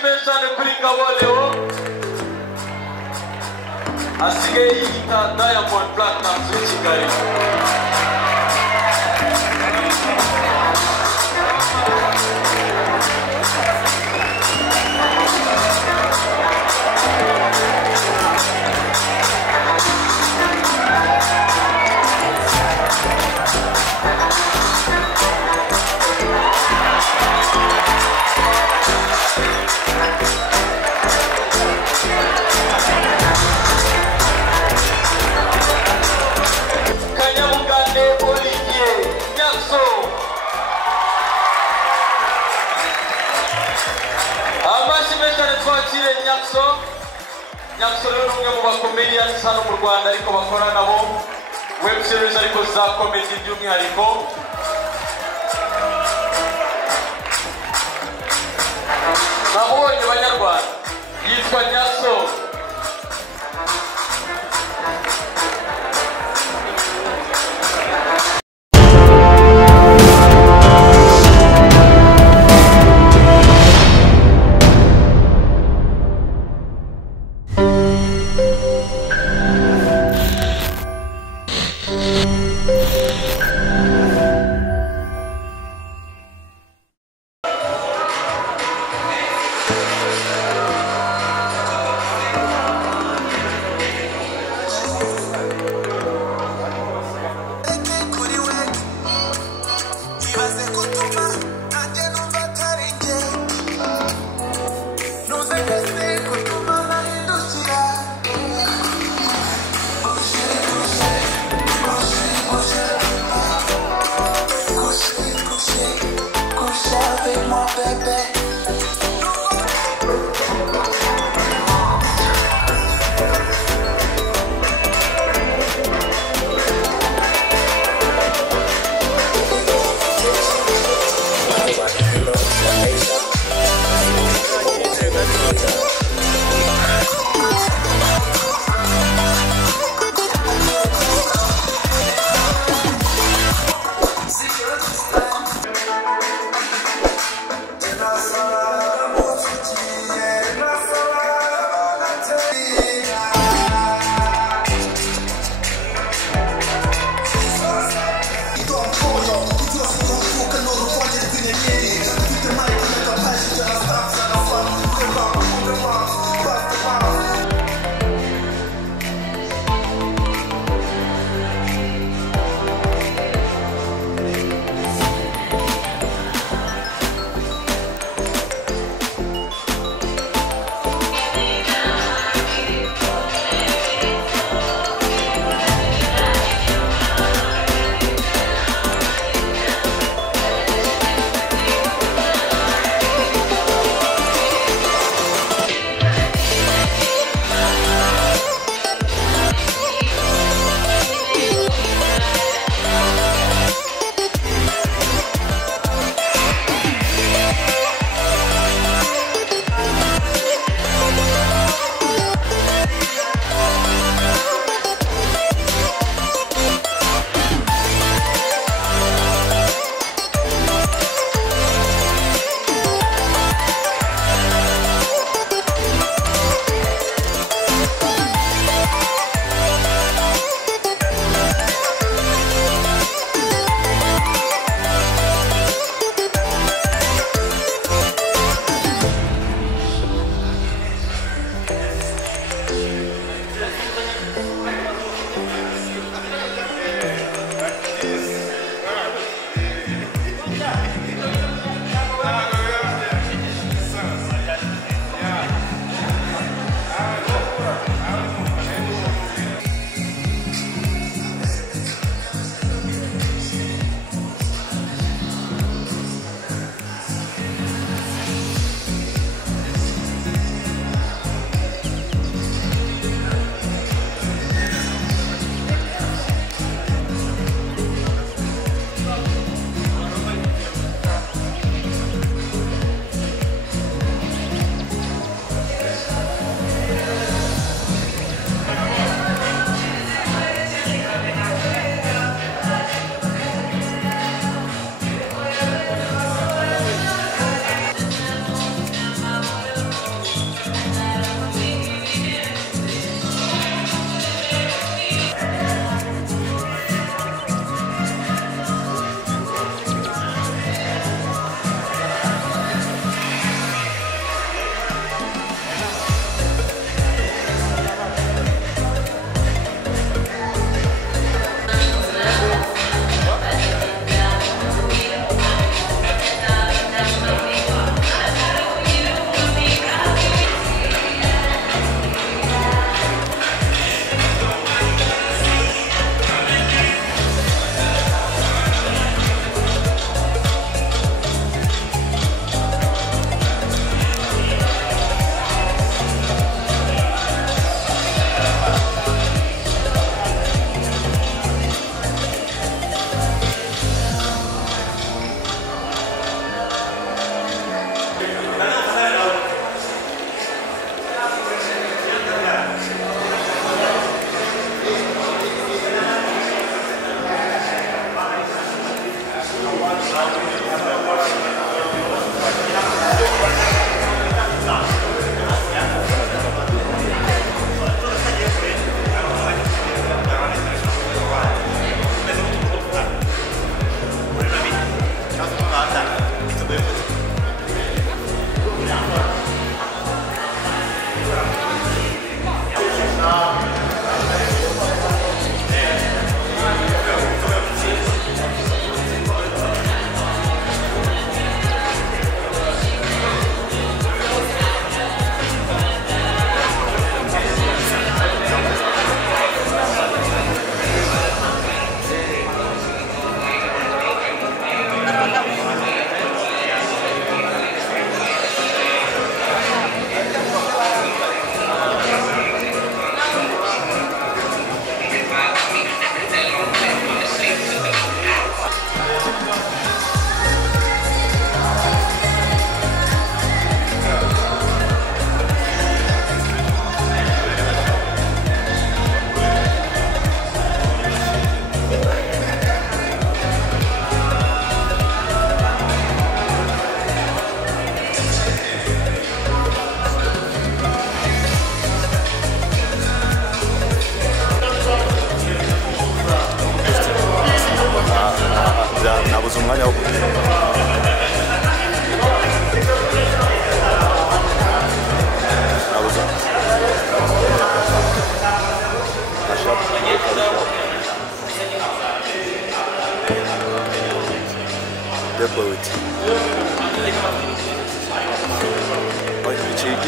amashimeshane kuri Kaboleo asigaye yita Diamond Platinum muri Kigali. Nyaxo amashimeshane twakire Nyaxo. Nyaxo rero umwe mu bakomedians hano mu Rwanda ariko bakora nabo web series ariko za comedy by'umwihariko. Nabonye Banyarwanda yitwa Nyaxo.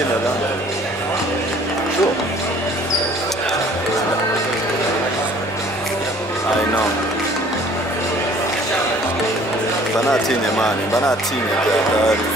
ukinira sure I know banatinye mani banatinye byadari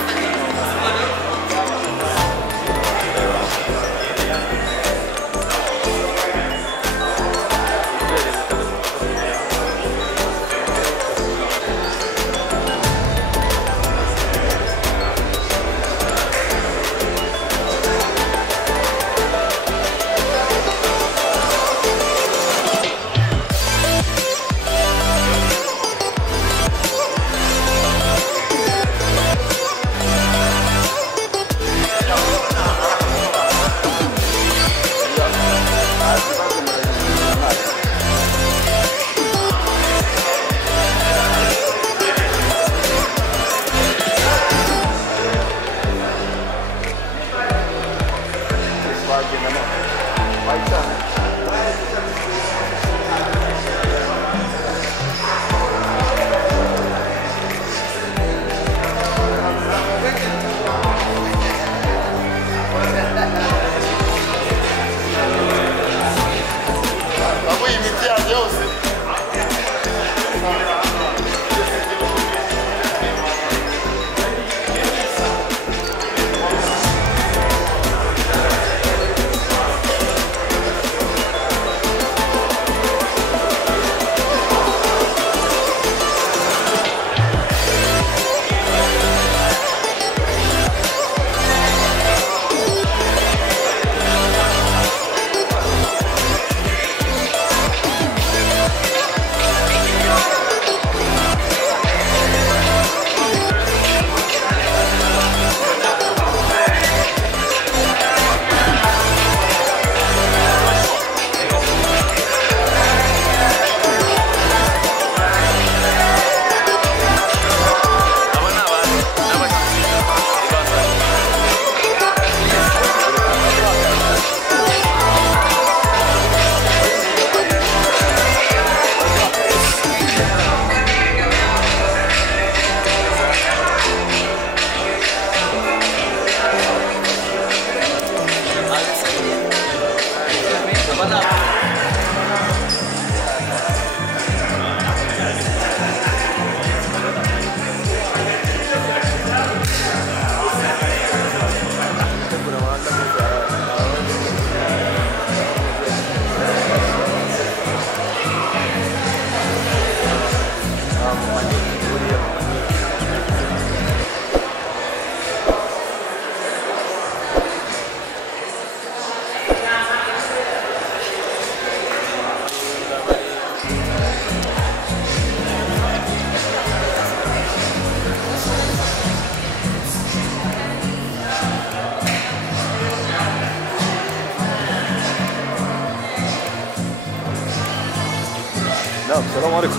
السلام عليكم.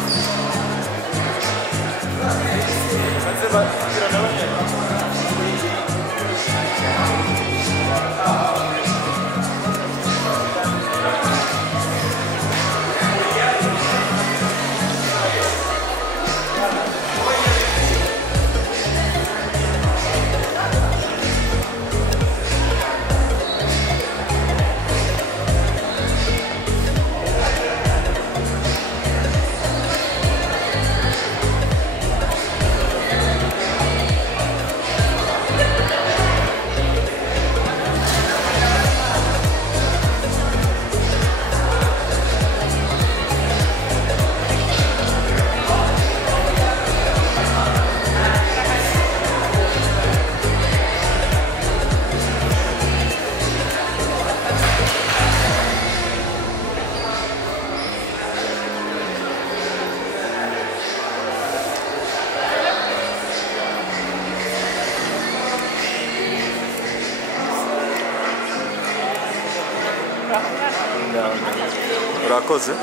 Urakoze.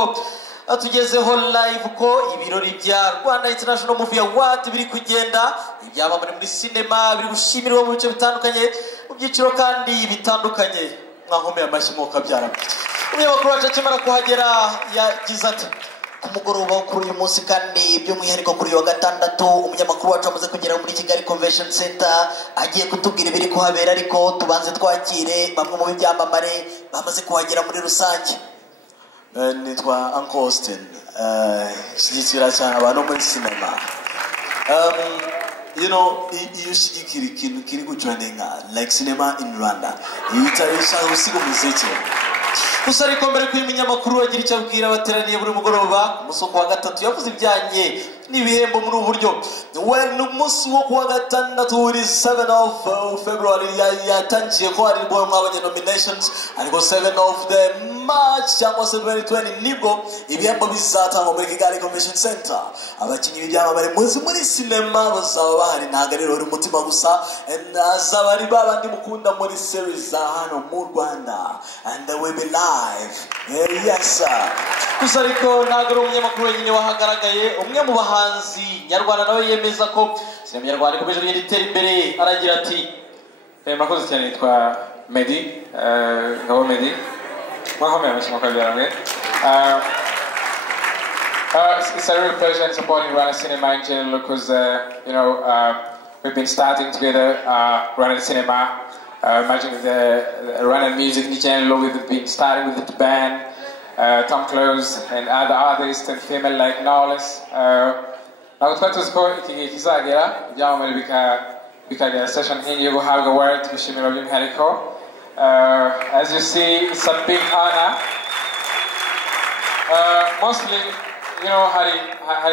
ko atugezeho live ko ibirori bya Rwanda International Movie Award biri kugenda, ibyamamare muri cinema biri gushimirwa mu bice bitandukanye, mu byiciro kandi bitandukanye. Mwahomeye amashyi mu kabyara. Umunyamakuru wacu akimara kuhagera yagize ati ku mugoroba wo kuri uyu munsi kandi by'umwihariko kuri wa gatandatu umunyamakuru wacu amaze kugera muri Kigali Convention Center agiye kutubwira ibiri kuhabera, ariko tubanze twakire bamwe mu byamamare bamaze kuhagera muri rusange. Nitwa Uncle Austin, shyigikira cyane abantu muri cinema. You know, iyo ushyigikira ikintu kiri gutrendinga like cinema in Rwanda, ishaka gusiga umuziki. Gusa ariko mbere ko umunyamakuru agira icyo abwira abateraniye buri mugoroba, umunsi wo kuwa gatatu yavuze ibijyanye n'ibihembo muri ubu buryo. Umunsi wo kuwa gatandatu uri 7 of February yatangiye ko hari rwo mwabonye nominations, ariko 7 of the March cyangwa 2020 nibwo ibihembo bizatangwa muri Kigali Convention Center. Abakinnyi b'ibyamamare muri cinema bazaba bahari, ntabwo rero uri umutima gusa, azaba ari babandi mukunda muri series za hano mu Rwanda, and they will be live. Yes sir. Gusa ariko ntabwo ari umunyamakuru wenyine wahagaragaye. Umwe mu bahanzi nyarwanda nawe yemeza ko sinema nyarwanda ikomeje kugenda itera imbere, aragira ati makoze cyane, yitwa Medi, ngabo Medi. Mwahomeye amashyi mu kabyara mwe. It's a real pleasure in supporting Rwanda cinema in general because you know, we've been starting together Rwanda cinema. Imagine with the Rwanda music in general, we've been starting with the band, Tom Close and other artists and female like Knowles. Now twari tuzi ko iki gihe kizagera ibyamamare bikagera session nk'iyi yo guhabwa award gushimira by'umwihariko. As you see, it's a big honor. Mostly, you know, hari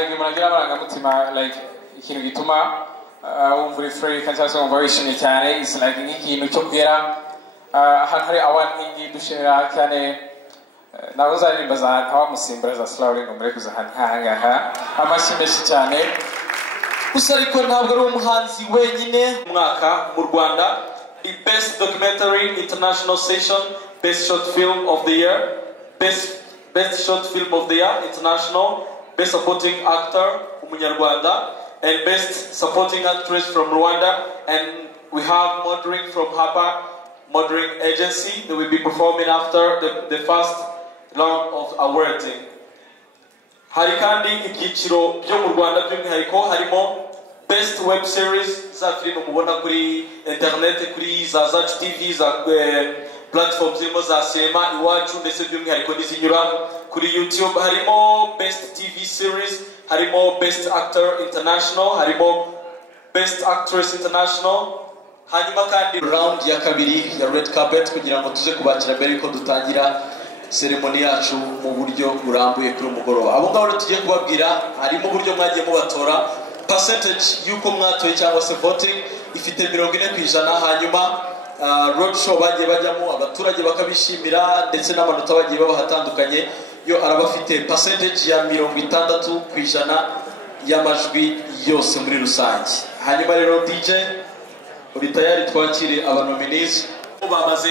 igihe umuntu agira amarangamutima like ikintu gituma wumva uri free kandi cyangwa se wumva wishimye cyane. It's like nk'ikintu cyo kugera ahantu hari award nk'iyi dushimira cyane. Ntabwo uzaririmba za ntawamusimbura za slowly ngo mure kuza ahantu nk'ahangaha. Amashyi menshi cyane. Gusa ariko ntabwo ari umuhanzi wenyine. Mwaka mu Rwanda, the best documentary international session, best short film of the year, best short film of the year international, best supporting actor Umunyarwanda, and best supporting actress from Rwanda. And we have modeling from Hapa Modeling Agency that will be performing after the first round of awarding. Hari kandi ibyiciro byo mu Rwanda by'umwihariko harimo best web series za filime mubona kuri internet, kuri za Zacu TV, za platforms zirimo za Sema Iwacu ndetse by'umwihariko n'izinyura kuri YouTube. Harimo best TV series, harimo best actor international, harimo best actress international. Hanyuma kandi round ya kabiri ya red carpet kugira ngo tuze kubakira mbere yuko dutangira ceremony yacu mu buryo burambuye kuri umugoroba. Abo ngabo tugiye kubabwira harimo uburyo mwagiye mubatora, percentage yuko mwatoye cyangwa se voting ifite 40%. Hanyuma road show bagiye bajyamo abaturage bakabishimira ndetse n'amanota bagiye bahatandukanye, yo arabafite percentage ya 60% y'amajwi yose muri rusange. Hanyuma rero DJ uri tayari twakire aba nominees bamaze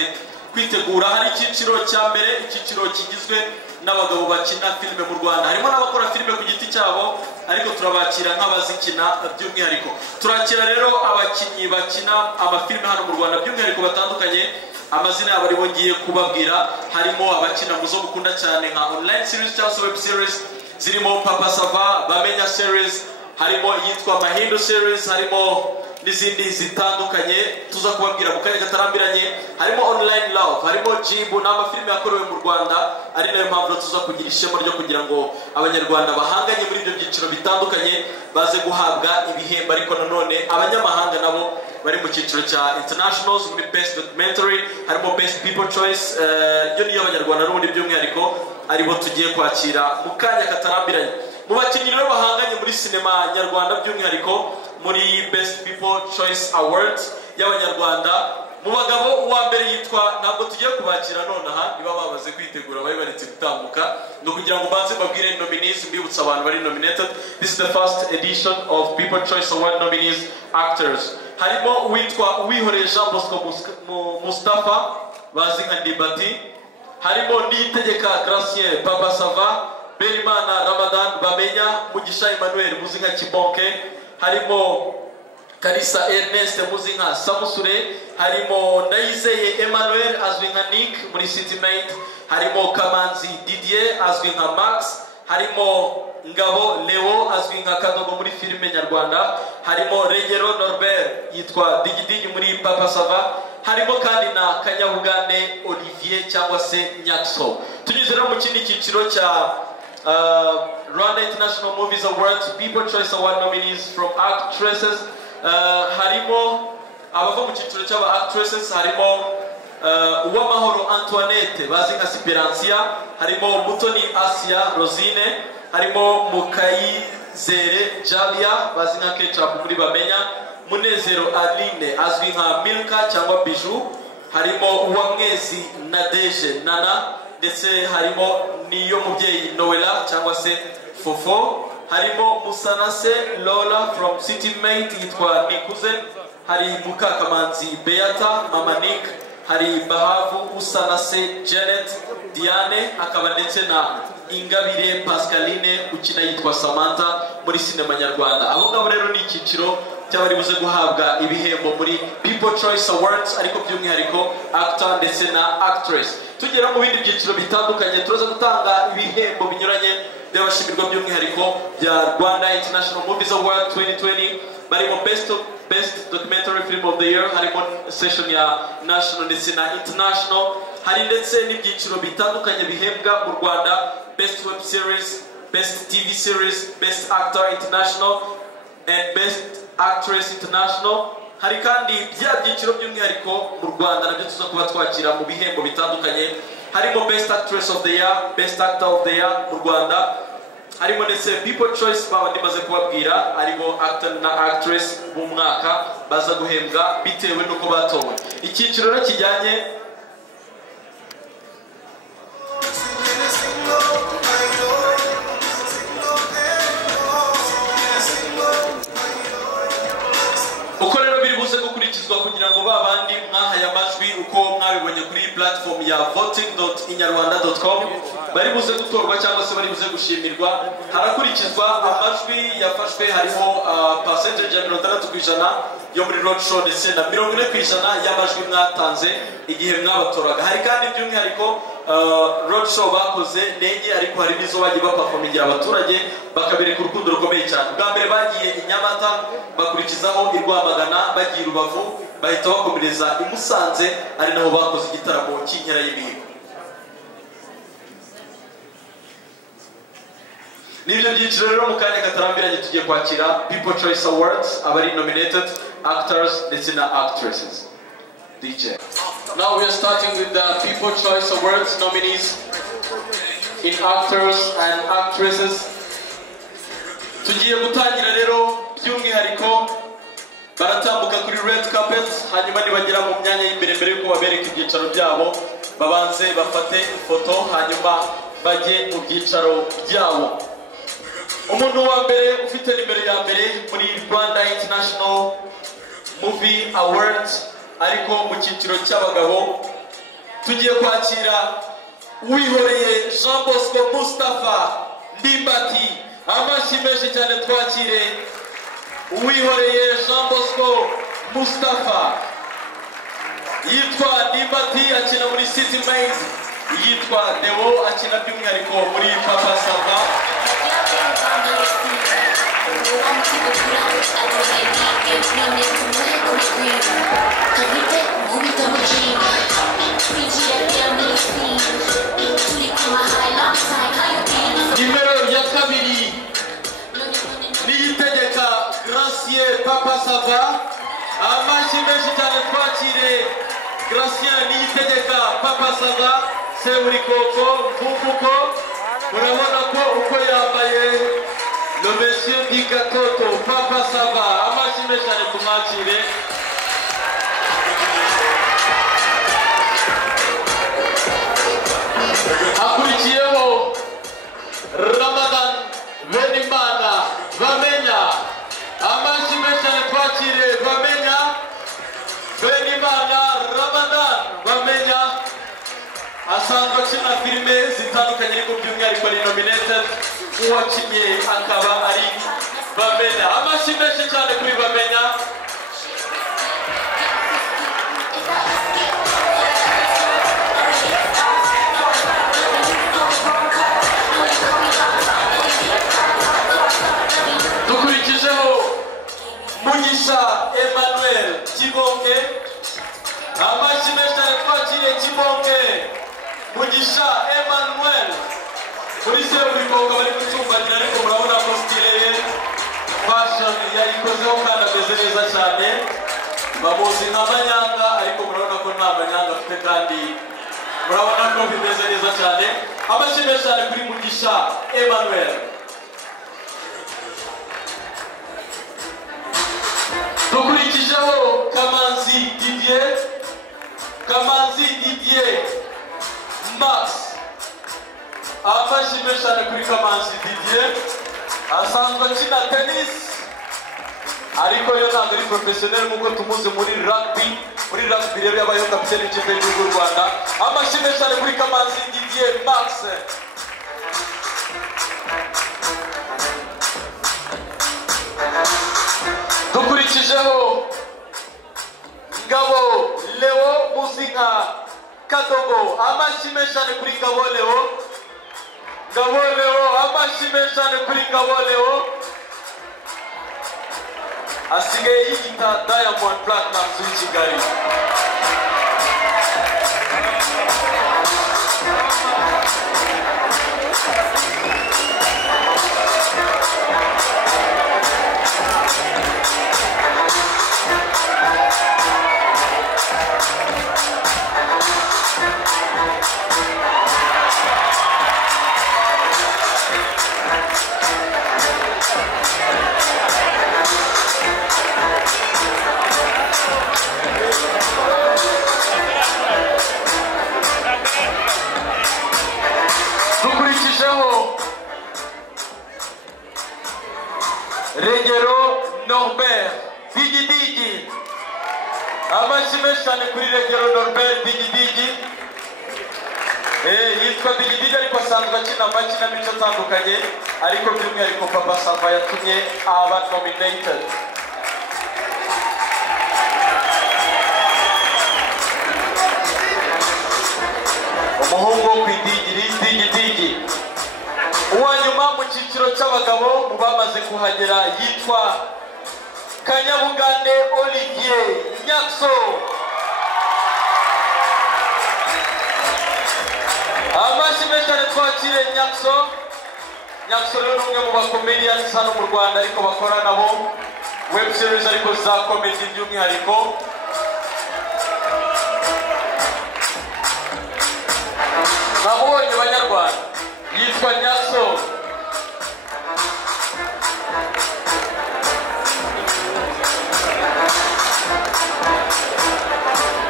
kwitegura. Hari icyiciro cya mbere, icyiciro kigizwe n'abagabo bakina filime mu Rwanda, harimo n'abakora filime ku giti cyabo ariko turabakira nk'abazikina by'umwihariko. Turakira rero abakinnyi bakina amafilime hano mu Rwanda by'umwihariko batandukanye. Amazina yabo ari bongiye kubabwira, harimo abakina muzo mukunda cyane nka online series cyangwa web series zirimo Papa Sava, Bamenya series, harimo yitwa Mahindo series, harimo n'izindi zitandukanye tuza kubabwira mu kanya gatarambiranye. Harimo online love, harimo Jibu n'amafilime yakorewe mu Rwanda, ari nayo mpamvu tuza kugira ishema ryo kugira ngo abanyarwanda bahanganye muri ibyo byiciro bitandukanye baze guhabwa ibihembo. Ariko nanone abanyamahanga nabo bari mu cyiciro cya internationals, muri best documentary, harimo best people choice. Yo niyo abanyarwanda n'ubundi by'umwihariko aribo tugiye kwakira mu kanya katarambiranye. Mu bakinnyi rero bahanganye muri sinema nyarwanda by'umwihariko muri best people choice awards y'abanyarwanda, mu bagabo uwa mbere yitwa, ntabwo tugiye kubakira nonaha niba bamaze kwitegura bari baretse gutambuka, no kugira ngo banze babwire nominees mbibutsa abantu bari nominated. This is the first edition of people choice award nominees actors. Harimo uwitwa Uwihoreye Jean Bosco Mustafa bazi nka Niba, harimo Niyitegeka Gracien Papa Sava, Berimana Ramadan Bamenya, Mugisha Emmanuel muzi nka Kibonke, harimo Kalisa Ernest muzi nka Samusure, harimo Ndayizeye Emmanuel azwi nka Nick muri City Mate, harimo Kamanzi Didier azwi nka Max, harimo Ngabo Leo azwi nka Kadogo muri filime Nyarwanda, harimo Regero Norbert yitwa Digidigi muri Papa Sava, harimo kandi na Kanyabugande Olivier cyangwa se Nyaxo. Tunyuze mu kindi cyiciro cya Rwanda International Movies Awards People Choice Award nominees from actresses. Harimo abava mu cyiciro cy'aba actresses, harimo Uwamahoro Antoinette bazi nka Siperansia, harimo Mutoni Asia Rosine, harimo Mukayizere Jalia bazi nka Ketchup muri Bamenya, Munezero Aline azwi nka Milka cyangwa Bijou, harimo Uwamwezi Nadege Nana, ndetse harimo niyo mubyeyi Noella cyangwa se Fofo, harimo Musanase Lola from City Mate yitwa Nikuze, hari Mukakamanzi Beata Mama Nick, hari Bahavu Usanase Janet Diane, hakaba ndetse na Ingabire Pascaline ukina yitwa Samantha muri sinema Nyarwanda. Abo ngabo rero ni icyiciro cy'abari buze guhabwa ibihembo muri People Choice Awards, ariko by'umwihariko actor ndetse na actress. Tugera mu bindi byiciro bitandukanye turaza gutanga ibihembo binyuranye by'abashimirwa by'umwihariko bya Rwanda International Movies Award 2020, barimo Best Documentary Film of the Year, harimo session ya National ndetse na International, hari ndetse n'ibyiciro bitandukanye bihembwa mu Rwanda, Best Web Series, Best TV Series, Best Actor International and Best Actress International. Hari kandi bya byiciro by'umwihariko mu Rwanda nabyo tuza kuba twakira mu bihembo bitandukanye, harimo Best Actress of the Year, Best Actor of the Year mu Rwanda, harimo ndetse People Choice babandi maze kubabwira, harimo actor na actress b'umwaka baza guhembwa bitewe n'uko batowe. Icyiciro rero kijyanye uko rero biri buze gukurikizwa kugira ngo babandi mwahaye amajwi uko mwabibonye kuri platform ya voting.inyarwanda.com bari buze gutorwa cyangwa se bari buze gushimirwa, harakurikizwa amajwi yafashwe, harimo percentage ya 60% yo muri road show ndetse na 40% y'amajwi mwatanze igihe mwabatoraga. Hari kandi by'umwihariko road show bakoze nenge, ariko hari nizo bagiye baperformingira abaturage bakabereka urukundo rukomeye cyane. Bwa mbere bagiye i Nyamata, bakurikizaho i Rwamagana, bagiye i Rubavu, bahita bakomereza i Musanze, ari naho bakoze igitaramo cy'inkera y'imihigo. Nibyo byiciro rero mu kanya katarambiranye tugiye kwakira People Choice Awards, abari nominated actors ndetse na actresses. DJ. Now we are starting with the People Choice Awards nominees in actors and actresses. Tugiye gutangira rero by'umwihariko baratambuka kuri red carpet, hanyuma nibagera mu myanya y'imbere mbere yuko babereka ibyicaro byabo babanze bafate ifoto, hanyuma bajye mu byicaro byabo. Umuntu wa mbere ufite nimero ya mbere muri Rwanda International Movie Awards, ariko mu cyiciro cy'abagabo tugiye kwakira Uwihoreye Jean Bosco Mustafa Ndimbati. Amashyi menshi cyane twakire Uwihoreye Jean Bosco Mustafa. Yitwa Ndimbati, akina muri City Maze. Yitwa Dewo, akina by'umwihariko muri Papa Sava. Nimero ya kabiri Niyitegeka Gracien Papa Sava. Amashyi menshi cyane twakire Gracien Niyitegeka Papa Sava. Seburikoko Mvuvuko, murabona ko uko yambaye le monsieur Bigatoto Papa Sava. Amashyi menshi cyane kumwakire. Hakurikiyeho Ramadan Benimana Bamenya. Amashyi menshi cyane twakire Bamenya Benimana Ramadan Bamenya. Asanzwe bakina filime zitandukanye ariko by'umwihariko ni nominated uwakinnye akaba ari Bamenya. Amashyi menshi cyane kuri Bamenya. Dukurikijeho Mugisha Emmanuel Kibonke. Amashyi menshi cyane twakiriye Kibonke Mugisha Emmanuel muri Seburikoko bari gucumbagira ariko murabona ko style ye fashion yayikozeho kandi ameze neza cyane. Bamuzi nka Manyanga ariko murabona ko nta Manyanga afite kandi murabona ko bimeze neza cyane. Amashyi menshi cyane kuri Mugisha Emmanuel. Dukurikijeho Kamanzi Didier Max. Amashyi menshi cyane kuri Kamanzi Didier. Asanzwe akina tennis ariko yo ntabwo ari professionnel nk'uko tumuzi muri rugby rero yabayeho kapiteni w'ikipe y'igihugu y'u Rwanda. Amashyi menshi cyane kuri Kamanzi Didier Max. Dukurikijeho Ngabo Leo Muzinga Kadogo. Amashyi menshi cyane kuri Ngabo Leo. Amashyi menshi cyane kuri Ngabo Leo. Asigaye yiyita Diamond Platinum w'i Kigali. Dukurikijeho Regero Norbert Digidigi. Amashyi menshi cyane kuri Regero Norbert Digidigi. Yitwa Digidigi ariko asanzwe akina amakinamico atandukanye ariko by'umwihariko Papa Sava yatumye aba nominated. Umuhungu wo Digidigi. Uwanyuma mu cyiciro cy'abagabo mu bamaze kuhagera yitwa Kanyabugande Olivier Nyaxo. Amashyi menshi cyane twakire Nyaxo. Nyaxo rero ni umwe mu bakomedians hano mu Rwanda ariko bakora nabo web series ariko za comedy by'umwihariko. Namubonye Banyarwanda yitwa Nyaxo.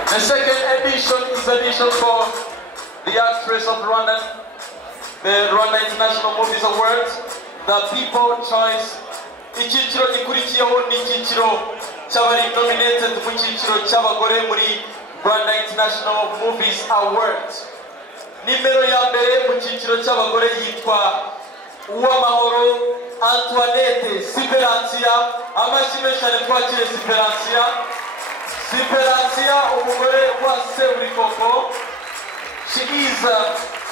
The second edition is edition for the actress of Rwanda, the Rwanda International Movies Awards, the People Choice. Icyiciro gikurikiyeho ni icyiciro cy'abari nominated mu cyiciro cy'abagore muri Rwanda International Movies Awards. Nimero ya mbere mu cyiciro cy'abagore yitwa Uwamahoro Antoinette Siperansia. Amashyi menshi cyane twakire Siperansia umugore wa Seburikoko. She is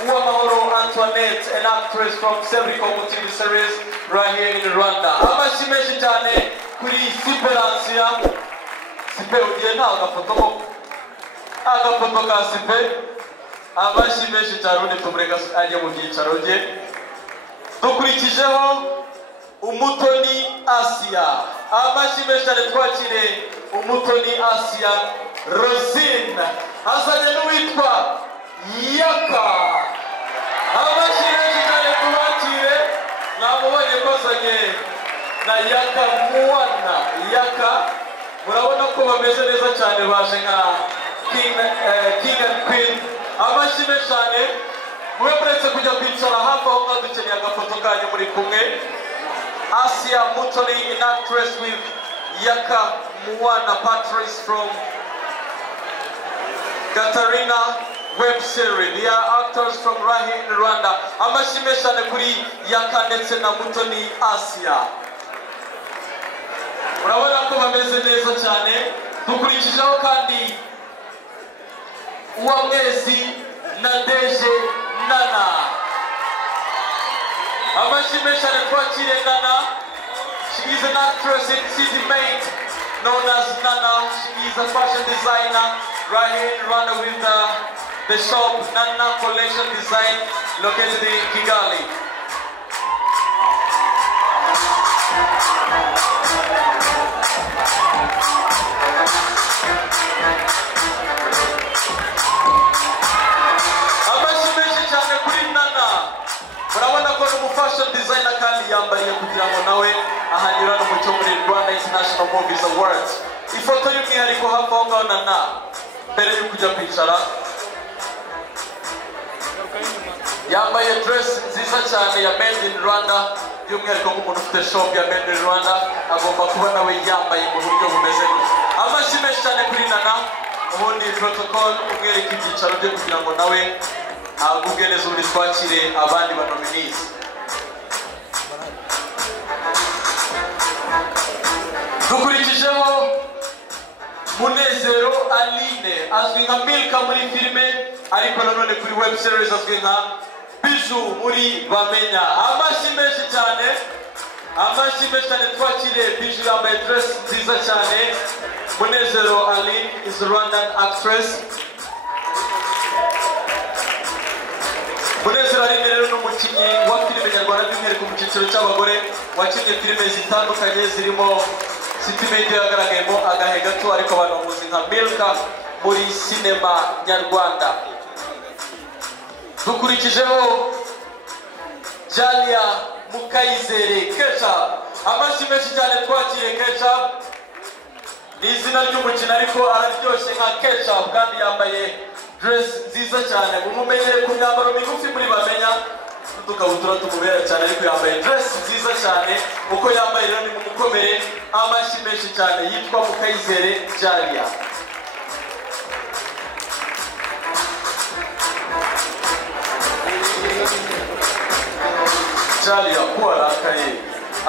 Uwamahoro Antoinette, an actress from Seburikoko TV series right here in Rwanda. Amashyi menshi cyane kuri Siperansia. Sipe ugiye nta agafoto ka Sipe. Amashyi menshi cyane undi tumureka ajye mu byicaro bye. Dukurikijeho Umutoni Asia. Amashyi menshi cyane twakire Umutoni Asia Rosine. Azanye n'uwitwa Yaka. Amashyi menshi cyane twakire. Namubonye ko azanye na Yaka Mwana. Yaka murabona ko bameze neza cyane baje nka King and Queen. Amashyi menshi cyane. Mwe muretse kujya kwicara hafi aho mwadukeneye agafoto kanyu muri kumwe. Asia Mutoni, an actress with Yaka Mwana Patrice from Katarina web series. They are actors from right here in Rwanda. Amashimeshane kuri Yaka ndetse na Mutoni Asia. Urabona ko bameze neza cyane. Dukurikijeho kandi Uwamwezi na Deje Nana. Amashimeshane twakire Nana. She is an actress in City Mate known as Nana. She is a fashion designer right here in Rwanda with the shop Nana Collection Design located in Kigali. Amashimeshane cyane kuri Nana. Murabona ko ni fashion designer kandi yambaye kugira ngo nawe ahanyura n'umucyo muri Rwanda International Movies Awards. Ifoto y'umwihariko hafi aho ngaho Nana mbere yo kujya kwicara yambaye dress nziza cyane ya made in Rwanda. By'umwihariko nk'umuntu ufite shop ya made in Rwanda agomba kuba nawe yambaye mu buryo bumeze gutya. Amashimeshane cyane kuri Nana. Ubundi protocol umwereka ibyicaro bye kugira ngo nawe agubwe neza ubundi twakire abandi banominees. Dukurikijeho Munezero Aline azwi nka Milka muri filime ariko nanone kuri web series azwi nka Biju muri Bamenya. Amashimeshane cyane. Amashimeshane twakire Biju yambaye dress nziza cyane. Munezero Aline is a Rwandan actress. Munezero Aline rero n'umukinnyi wa filime nyarwanda by'umwihariko mu cyiciro cy'abagore wakinnye filime zitandukanye zirimo City Media yagaragayemo agahe gato ariko abantu bamuzi nka Milka muri sinema nyarwanda. Dukurikijeho Jalia Mukayizere Ketchup. Amashimeshane cyane twakiriye Ketchup. Ni izina ry'umukino ariko araryoshye nka Ketchup kandi yambaye dress nziza cyane. Umumenyere ku myambaro migufi muri Bamenya tukabutura tumubera cyane ariko yambaye dress nziza cyane. Uko yambaye rero ni umukomere. Amashimeshane cyane yitwa Mukayizere Jalia. Jalia kuarakaye.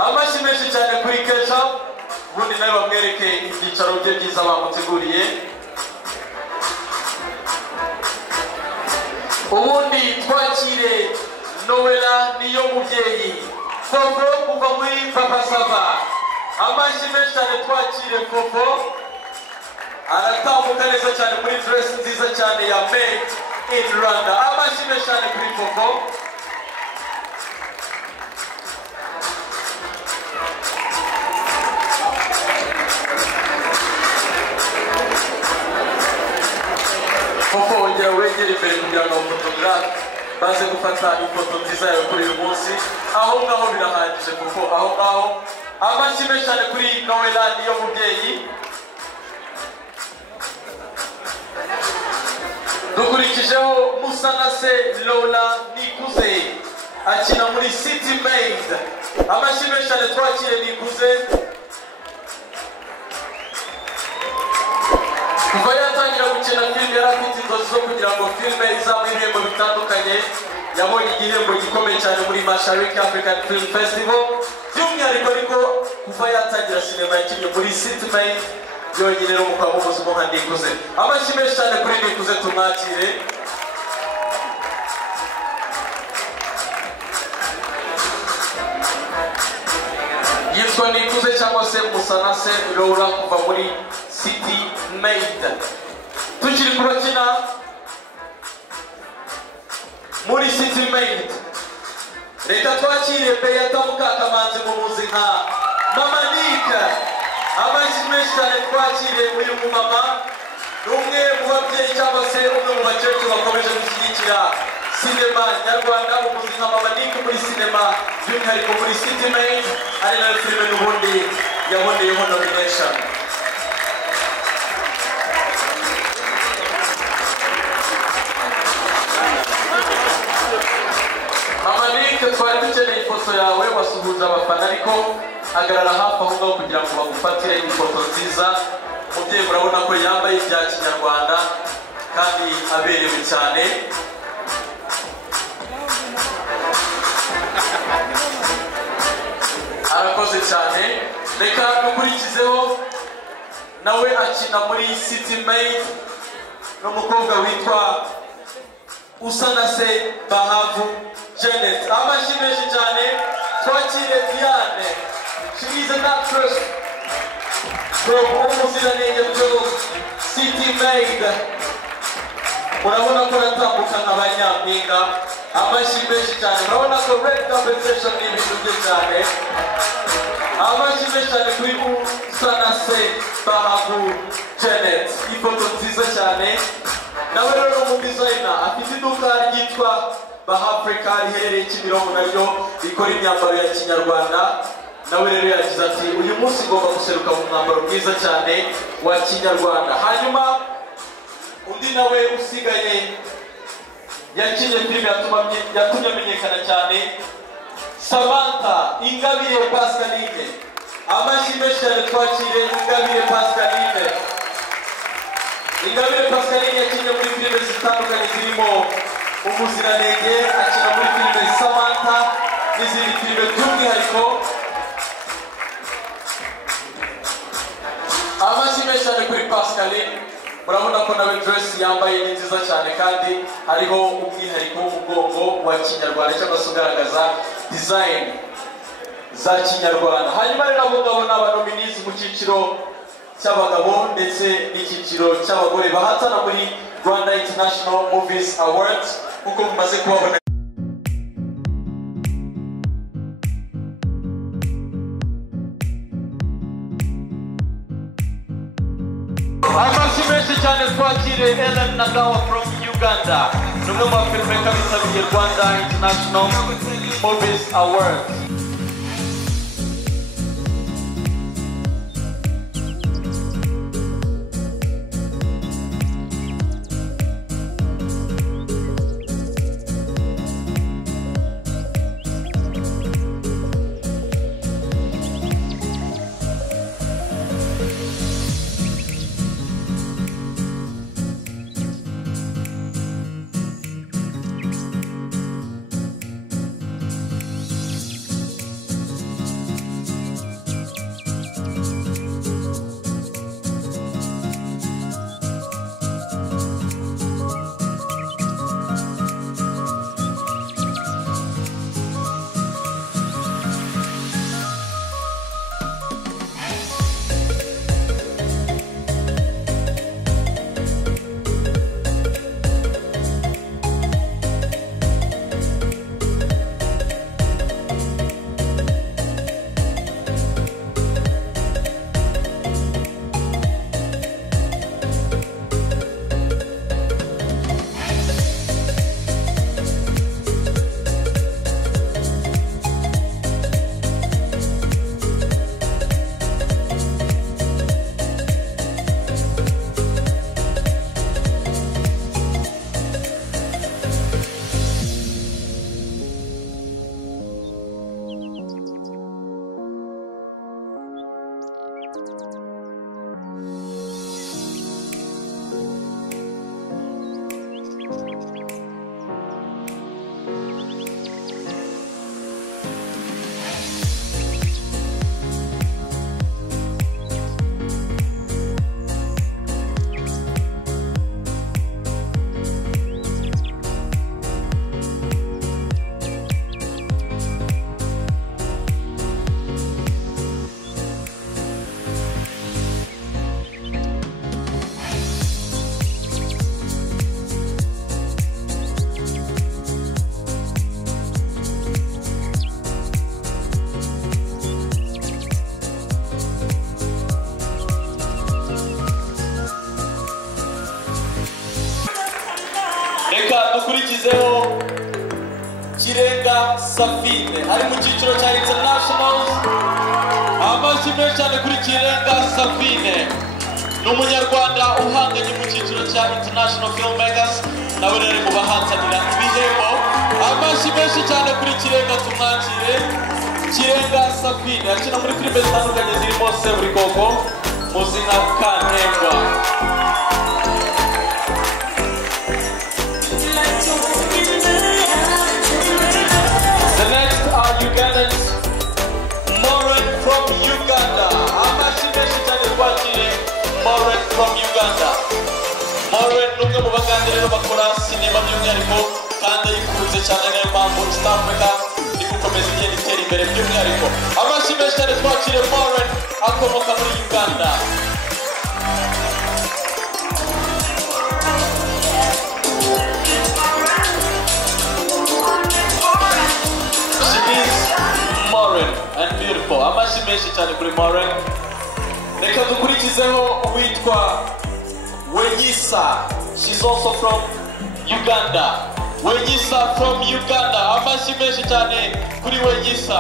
Amashimeshane cyane kuri Ketchup. Ubundi nawe bamwereke ibyicaro bye byiza bamuteguriye. Ubundi twakire Noella niyo mubyeyi. Fofo kuva muri Papa Sava. Amashimeshane cyane twakire Fofo. Aratambuka neza cyane muri dress nziza cyane ya made in Rwanda. Amashimeshane cyane kuri Fofo. Fofo wongera wegera imbere kugira ngo fotografe baze gufata ifoto nziza yawe kuri uyu munsi. Aho ngaho birahagije Fofo aho ngaho. Amashimeshane cyane kuri Noella niyo mubyeyi. Dukurikijeho Musanase Lola Nikuze akina muri City Made. Amashimeshane cyane twakire Nikuze. Kuva yatangira gukina filime yari afite inzozi zo kugira ngo filime izamuhe ibihembo bitandukanye. Yabonye igihembo gikomeye cyane muri Mashariki African Film Festival. By'umwihariko ariko kuva yatangira sinema yakinnye muri City Made byonyine rero mukaba muzi ko nka Nikuze. Amashimeshane cyane kuri Nikuze tumwakire. Yitwa Nikuze cyangwa se Musanase Laura kuva muri City Made. Tukiri kubakina muri City Made. Reka twakire Beata Mukakamanzi mu muzi nka Mama Nika. Amashimeshane twakire uyu mumama n'umwe mu babyeyi cyangwa se umwe mu bakecuru bakomeje gushyigikira sinema nyarwanda mu muzi nka Mama Nika muri sinema by'umwihariko muri City Made ari nayo filime n'ubundi yaboneyeho nomination. Mama Nika twari dukeneye ifoto yawe wasuhuza abafana ariko hagarara hafi aho ngaho kugira ngo bagufatire ifoto nziza. Umubyeyi murabona ko yambaye ibya kinyarwanda kandi aberewe cyane. Arakoze cyane. Reka dukurikizeho nawe akina muri City Maid n'umukobwa witwa Usanase Bahavu Janet. Amashimeshi cyane. Twakire Diane. She is an actress from Umuturanyi City Maid. Murabona ko natambuka nk'abanyampinga. Amashimeshi cyane. Murabona ko red compensation ni ibintu bye cyane. Amashimeshi cyane kuri Usanase Bahavu Janet. Ifoto nziza cyane. Nawe rero mu designer afite iduka ryitwa Africa riherereye Kimironko naryo rikora imyambaro ya Kinyarwanda. Nawe rero yagize ati uyu munsi ngomba guseruka mu mwambaro mwiza cyane wa Kinyarwanda. Hanyuma undi nawe usigaye yakinye filime yatumye amenyekana cyane, Samantha Ingabire Pascaline. Amashimeshi cyane twakire Ingabire Pascaline. Ingabire Pascaline yakinye muri filime zitandukanye zirimo Umuziranenge, akina muri filime Samantha n'izindi filime by'umwihariko. Amashimeshi cyane kuri Pascaline. Murabona ko nawe dress yambaye ni nziza cyane kandi hariho umwihariko w'umugongo wa Kinyarwanda cyangwa se ugaragaza design za Kinyarwanda. Hanyuma rero abo ngabo n'abanominees mu cyiciro cy'abagabo ndetse n'icyiciro cy'abagore bahatana muri Rwanda International Movies Awards kuko mumaze kubabona. Amashimeshi cyane twakire Ellen Nagawa from Uganda. Numwe mu bafilmeka bitabiriye Rwanda International Movies Awards. dukurikizeho Kirenga Safine ari mu cyiciro cya International. Amashyi menshi cyane kuri Kirenga Safine, ni umunyarwanda uhanganye mu cyiciro cya International Filmmakers, nawe rero mu bahatanira ibihembo. Amashyi menshi cyane kuri Kirenga, tumwakire. Kirenga Safine akina muri filime zitandukanye zirimo Seburikoko, muzi nka Canke. umwe mu bagande rero bakora sinema by'umwihariko kandi ayikunze cyane niyo mpamvu East Africa iri gukomeza igenda itera imbere by'umwihariko. Amashyi menshi cyane twakire Moren akomoka muri Uganda. She is Moren and beautiful. Amashyi menshi cyane kuri Moren. Reka dukurikizeho uwitwa Wenyisa. She's also from Uganda. Wenyisa from Uganda. Amashyi menshi cyane kuri Wenyisa.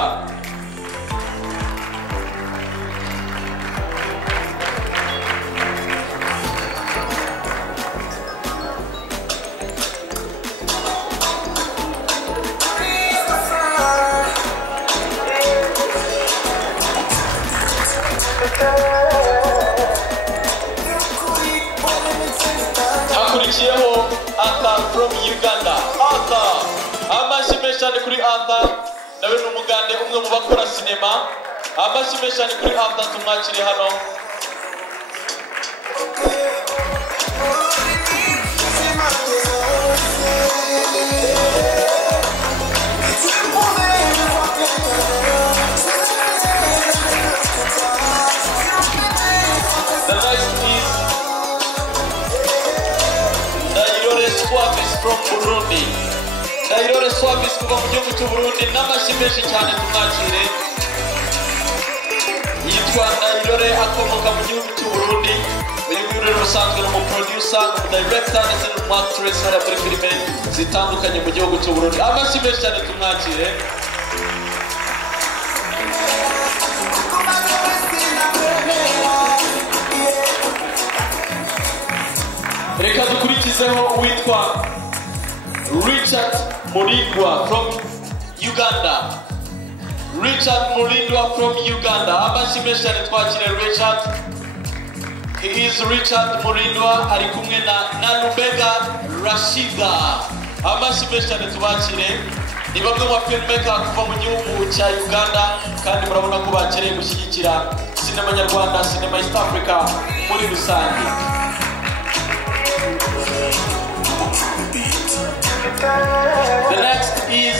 Hakurikiyeho Arthur from Uganda. Arthur, amashyi menshi cyane kuri Arthur. Nawe ni umugande umwe mu bakora sinema. Amashyi menshi cyane kuri Arthur, tumwakire hano. The next is from Burundi. Dairore Swavis kuva mu gihugu cy'u Burundi. N'amashyi menshi cyane tumwakire. Yitwa Dairore akomoka mu gihugu cy'u Burundi. Uyu nguyu rero usanzwe ni umuproducer, umudirector ndetse n'umuactress hariya muri filime zitandukanye mu gihugu cy'u Burundi. Amashyi menshi cyane tumwakire. Reka dukurikizeho uwitwa Richard Mulindwa from Uganda. Richard Mulindwa from Uganda. Amashyi menshi cyane twakire Richard. He is Richard Mulindwa ari kumwe na Nalubega Rashida. Amashyi menshi cyane tubakire. Ni bamwe mu filmmaker kuva mu gihugu cya Uganda kandi murabona ko bakereye gushyigikira sinema nyarwanda, sinema East Africa muri rusange. The next is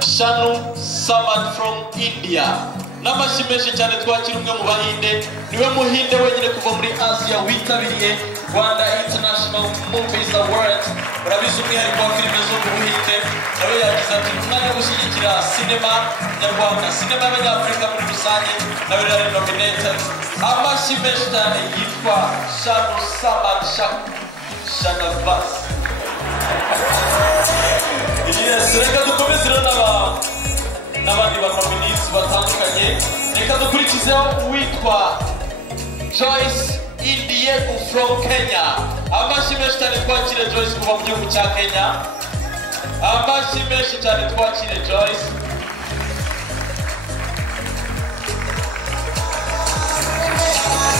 Shanu Samad from India. N'amashyi menshi cyane twakira umwe mu bahinde. Niwe muhinde wenyine kuva muri Asia witabiriye Rwanda International Movies Awards. Murabizi umwihariko wa filime zo mu Buhinde. Nawe yagize ati umwanya wo gushyigikira sinema nyarwanda, sinema y'Abanyafurika muri rusange, nawe yari nominated. Amashyi menshi cyane yitwa Shanu Samad Shanavas. Yes, reka dukomeze rero n'abandi banominees batandukanye. Reka dukurikizeho uwitwa Joyce Indiego from Kenya. Amashyi menshi cyane twakire Joyce kuva mu gihugu cya Kenya. Amashyi menshi cyane twakire Joyce.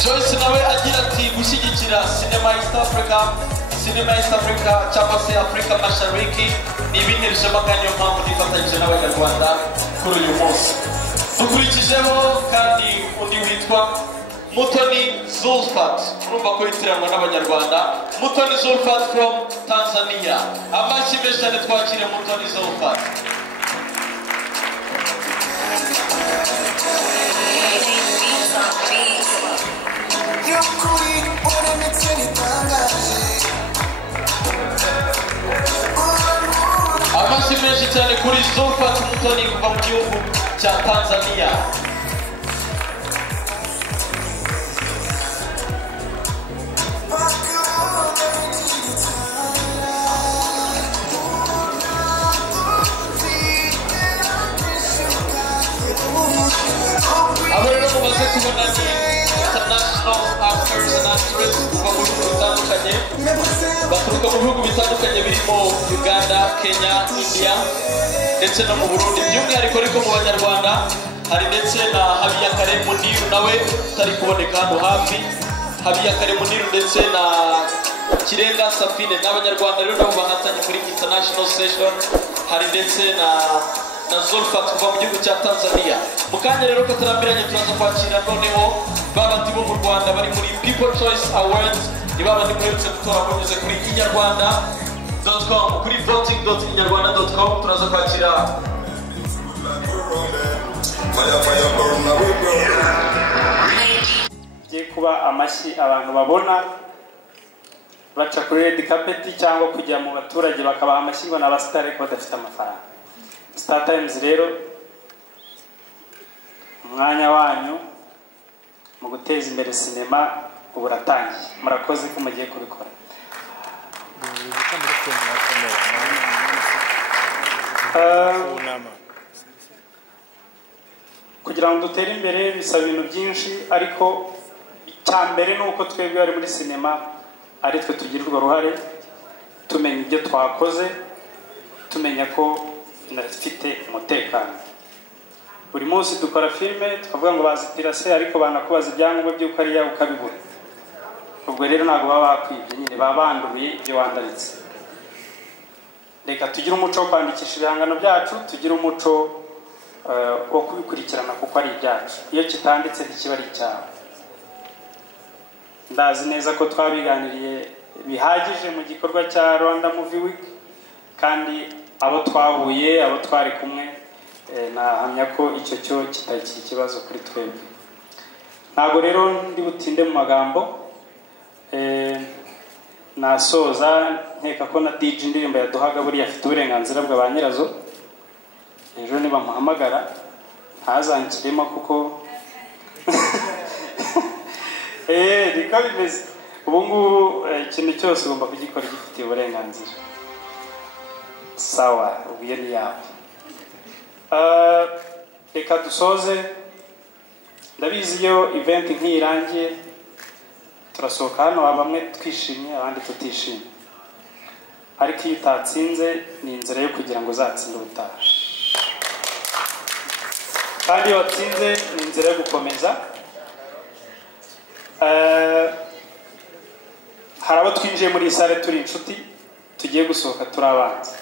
Joyce nawe agira ati gushyigikira sinema East Africa, sinema East Africa cyangwa se Afrika Mashariki ni ibintu bishema kandi niyo mpamvu nifatanyije n'Abanyarwanda kuri uyu munsi. Dukurikijeho kandi undi witwa Mutoni Zulfat. Urumva ko yitiranwa n'Abanyarwanda. Mutoni Zulfat from Tanzania. Amashyi menshi cyane twakire Mutoni Zulfat. Amashyi menshi cyane kuri Zulfat Mutoni kuva mu gihugu cya Tanzania. Abo rero mumaze kubona ni international actors and actresses kuva mu bihugu bitandukanye, baturuka mu bihugu bitandukanye birimo Uganda, Kenya, India ndetse no mu Burundi. By'umwihariko ariko mu Banyarwanda hari ndetse na Habiyakare Muniru nawe utari kuboneka hano hafi. Habiyakare Muniru ndetse na Kirenga Safine n'Abanyarwanda rero nabo bahatanye muri international session. Hari ndetse na Zulfat kuva mu gihugu cya Tanzania. Mukanya rero katarambiranye turaza kwakira noneho babandi bo mu Rwanda bari muri People Choice Awards ni babandi muherutse gutora munyuze kuri Inyarwanda.com kuri voting.inyarwanda.com turaza kwakira giye kuba amashyi abantu babona baca kuri red carpet cyangwa kujya mu baturage bakabaha amashyi ngo n'abasitari ko badafite amafaranga. Star Times rero umwanya wanyu mu guteza imbere sinema ubu ratangiye. Murakoze ko mugiye kubikora. Kugira ngo dutere imbere bisaba ibintu byinshi, ariko icyambere nuko twebwe bari muri sinema ari twe tugira urwo ruhare, tumenya ibyo twakoze, tumenya ko inafite umutekano. Buri munsi dukora filme tukavuga ngo bazipirase, ariko banakubaza ibyangombwa by'uko ari yawe ukabibura. Ubwo rero ntabwo baba bakwibye, nyine baba banduye ibyo wandaritse. Reka tugire umuco wo kwandikisha ibihangano byacu, tugire umuco wo kubikurikirana kuko ari ibyacu. Iyo kitanditse ntikiba ari icyawe. Ndazi neza ko twabiganiriye bihagije mu gikorwa cya Rwanda Movie Week, kandi abo twahuye, abo twari kumwe, nahamya ko icyo cyo kitakiri ikibazo kuri twebwe. Ntabwo rero ndi butinde mu magambo, nasoza nkeka ko na DJ indirimbo yaduhaga buriya afite uburenganzira bwa ba nyirazo. Ejo niba muhamagara ntazankiremo kuko niko bimeze. Ubu ngubu ikintu cyose ugomba kugikora gifitiye uburenganzira. Sawa, ubuye ni yawe. Reka dusoze. Ndabizi iyo event nk'irangiye turasohoka hano bamwe twishimye abandi tutishimye, ariko iyo utatsinze ni inzira yo kugira ngo uzatsinde ubutaha, kandi iyo watsinze ni inzira yo gukomeza. Hari abo twinjiye muri sale turi inshuti, tugiye gusohoka turi abanzi,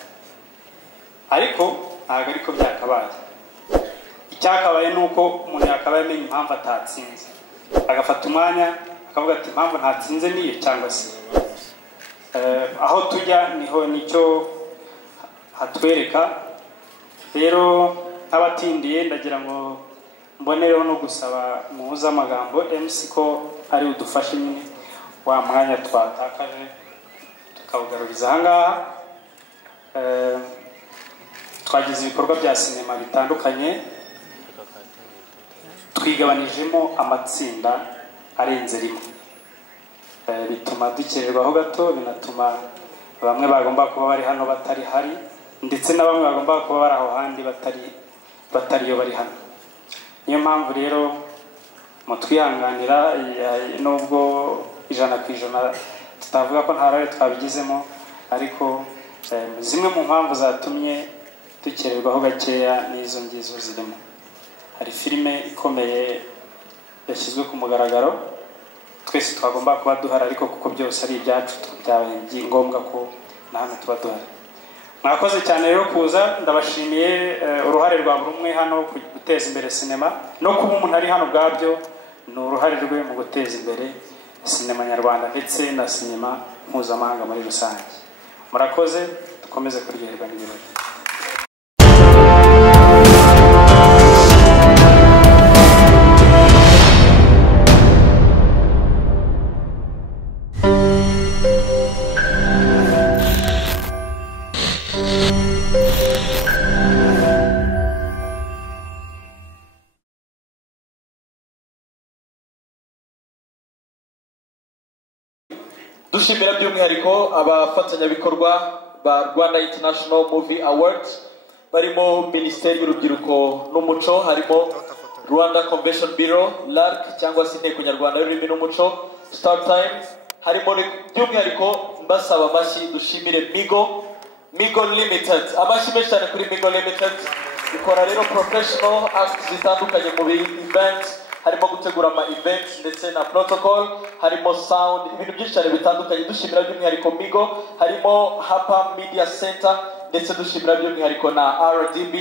ariko ntabwo ariko byakabaye. Icyakabaye ni uko umuntu yakabaye amenya impamvu atatsinze, agafata umwanya akavuga ati impamvu ntatsinze niyo cyangwa se aho tujya niho nicyo hatwereka. Rero nk'abatindiye ndagira ngo mbonereho no gusaba muhuza amagambo MC ko ari udufashe nyine wa mwanya twatakaje tukawugaruriza ahangaha. Twagize ibikorwa bya sinema bitandukanye, twigabanijemo amatsinda arenze rimwe, bituma dukererwaho gato, binatuma bamwe bagomba kuba bari hano batari hari, ndetse na bamwe bagomba kuba bari aho handi batari yo bari hano. Niyo mpamvu rero mutwihanganira, nubwo 100% tutavuga ko nta rare twabigizemo, ariko zimwe mu mpamvu zatumye dukererwaho gakeya n'izo ngizo zirimo. Hari filime ikomeye yashyizwe ku mugaragaro, twese twagomba kuba duhari, ariko kuko byose ari ibyacu byabaye ngombwa ko na hano tuba duhari. Mwakoze cyane rero kuza, ndabashimiye uruhare rwa buri umwe hano guteza imbere sinema, no kuba umuntu ari hano ubwabyo ni uruhare rwe mu guteza imbere sinema nyarwanda ndetse na sinema mpuzamahanga muri rusange. Murakoze, dukomeze kuryoherwa n'ibirori. Dushimira by'umwihariko abafatanyabikorwa ba Rwanda International Movie Awards barimo Minisiteri y'Urubyiruko n'Umuco, harimo Rwanda Convention Bureau LARC cyangwa se Inteko Nyarwanda y'Ururimi n'Umuco, Star Times, harimo by'umwihariko mbasaba amashyi dushimire Migo Limited. Amashyi menshi cyane kuri Migo Limited, ikora rero professional acts zitandukanye mu events, harimo gutegura ama events ndetse na protocol, harimo sound, ibintu byinshi cyane bitandukanye. Dushimira by'umwihariko Migo, harimo Hapa Media Center, ndetse dushimira by'umwihariko na RDB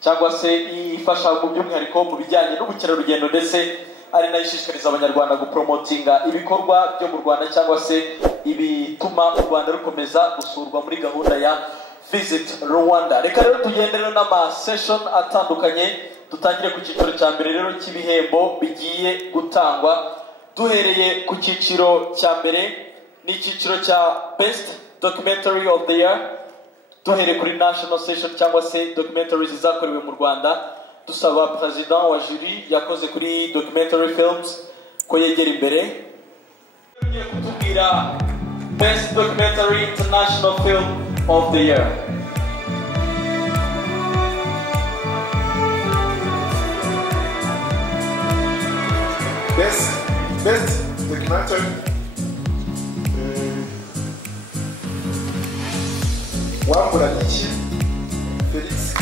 cyangwa se ifasha mu by'umwihariko mu bijyanye n'ubukerarugendo ndetse ari nayo ishishikariza abanyarwanda gupromotinga ibikorwa byo mu Rwanda cyangwa se ibituma u Rwanda rukomeza gusurwa muri gahunda ya Visit Rwanda. Reka rero tugendere n'ama session atandukanye, dutangire ku cyiciro cya mbere rero cy'ibihembo bigiye gutangwa. Duhereye ku cyiciro cya mbere ni icyiciro cya Best Documentary of the Year. Duhereye kuri National Session cyangwa se documentaries zakorewe mu Rwanda, dusaba president wa jury yakoze kuri documentary films ko yegera imbere. Tugiye kutubwira Best Documentary International Film of the Year. Best documentary. Wabonye Felix.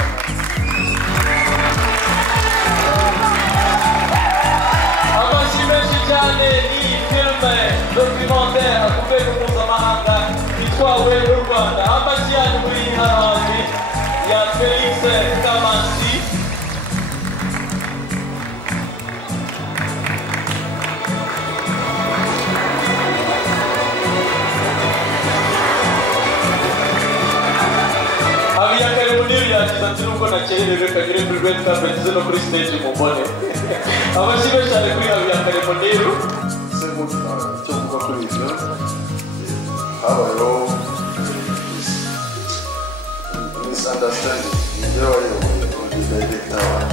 Amashyi menshi cyane ni filime documentaire ku rwego mpuzamahanga itwawe n'u Rwanda. Amashyi yanyu muri iyi hantu ya Felix Kamanzi. Yagize ati nubwo nakererewe kagere kuri red carpet ze no kuri stage mubone. Amashyi menshi cyane kuri Habiyakare Muniru. Icyo mvuga kuri ibyo habayeho misunderstanding ibyo wayoboye undi director wawe.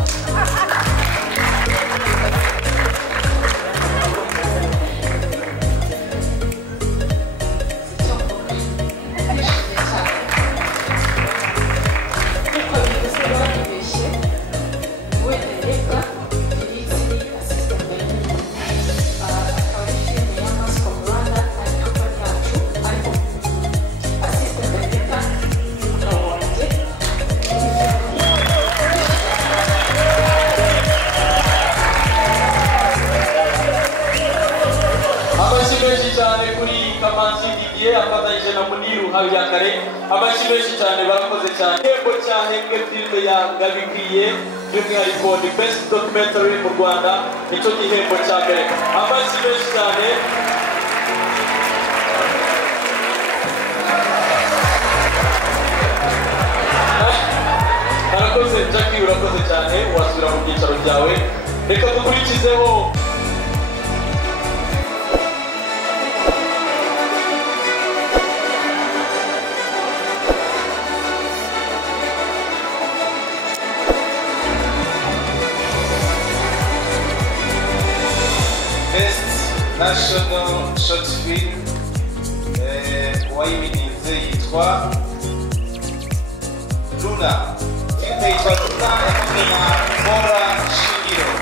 afatanyije na Muniru Habiyakare. Amashyi menshi cyane barakoze cyane. Igihembo cyahembwe filime ya Ngabikwiye by'umwihariko ni Best Documentary mu Rwanda, nicyo gihembo cya mbere. Amashyi menshi cyane. Arakoze Jackie, urakoze cyane, wasubira mu byicaro byawe. Reka dukurikizeho National Short Film wayibinize yitwa Luna. Filime yitwa Luna yakozwe na Bora Shingiro.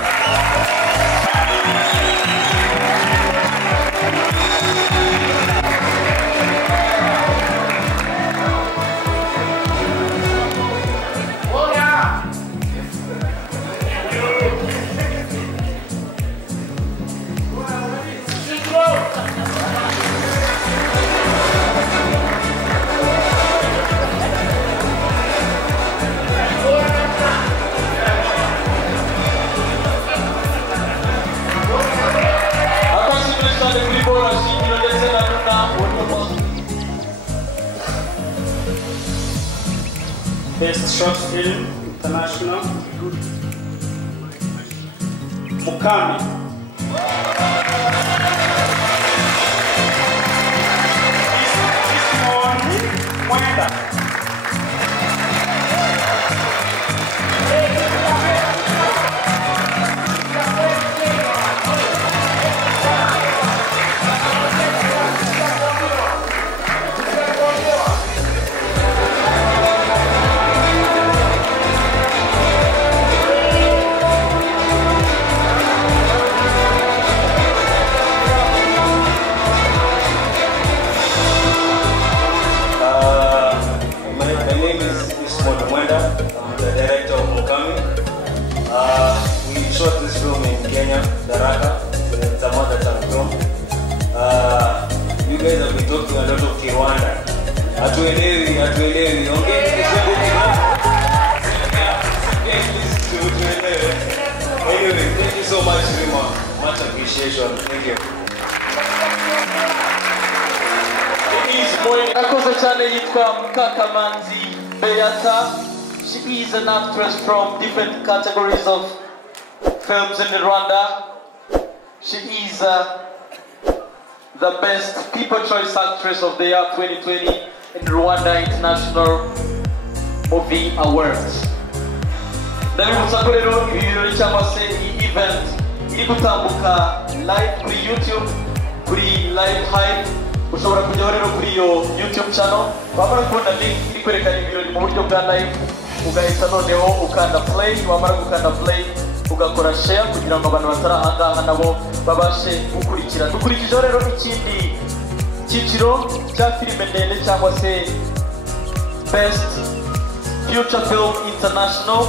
Best Short Film International Mukami. Mwenda. You guys have been talking a lot of Rwanda. Hatuelewi. Anyway, thank you so much, Rima. Much appreciation. Thank you. Akoze cyane yitwa Mukakamanzi Beata. She is an actress from different categories of films in Rwanda. She is the best People Choice Actress of the Year 2020 in Rwanda International Movie Awards. Ndabibutsa ko rero ibi birori cyangwa se iyi event iri gutambuka live kuri YouTube, kuri live hype. Ushobora kujyaho rero kuri iyo YouTube channel, wamara kubona link iri kwerekana ibirori mu buryo bwa live, ugahita noneho ukanda play, wamara gukanda play ugakora share kugira ngo abantu batari ahangaha nabo babashe gukurikira. Dukurikijeho rero ikindi cyiciro cya filime ndende cyangwa se Best Future Film International